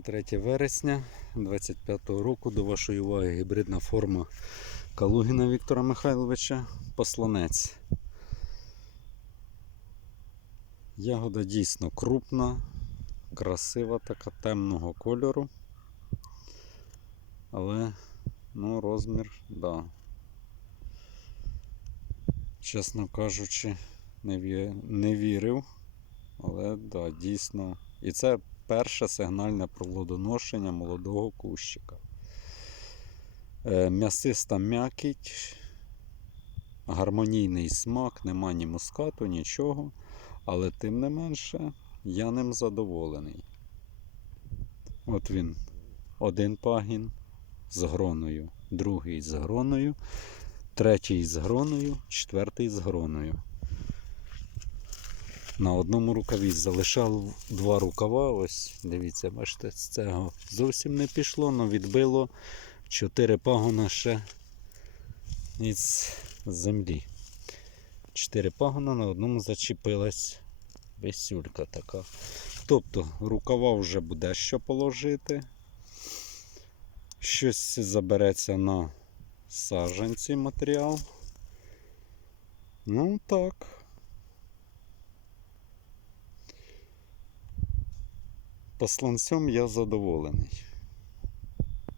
3 вересня 25 року до вашої уваги гібридна форма Калугіна Віктора Михайловича Посланець. Ягода дійсно крупна, красива, така темного кольору. Але ну, розмір, да. Чесно кажучи, не, вірив. Але да, дійсно. І це перше сигнальне плодоношення молодого кущика. Е, М'ясиста м'якіть, гармонійний смак, нема ні мускату, нічого. Але тим не менше я ним задоволений. От він, один пагін з гроною, другий з гроною, третій з гроною, четвертий з гроною. На одному рукаві залишав два рукава. Ось, дивіться, бачите, з цього зовсім не пішло, але відбило чотири пагона ще із землі. Чотири пагона на одному зачепилась весюлька така. Тобто рукава вже буде що положити. Щось забереться на саджанці матеріал. Ну так. Посланцем я задоволений.